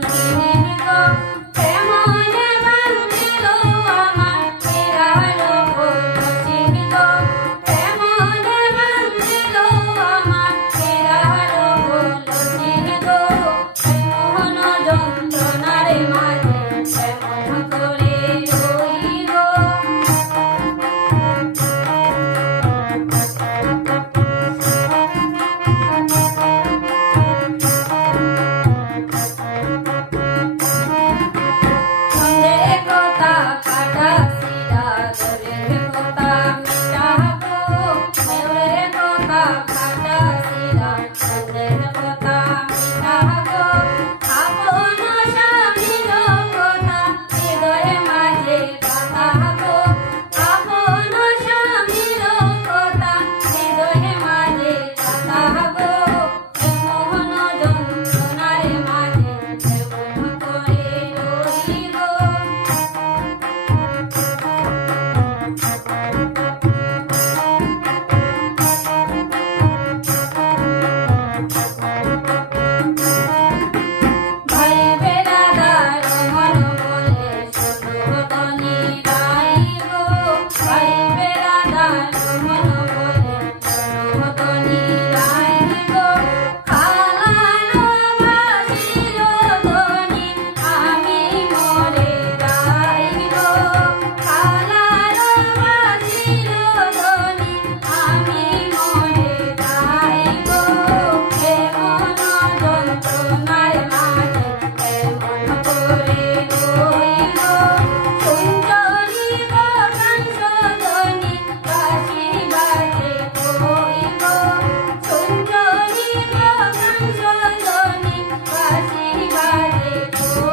Thank you. रे ओ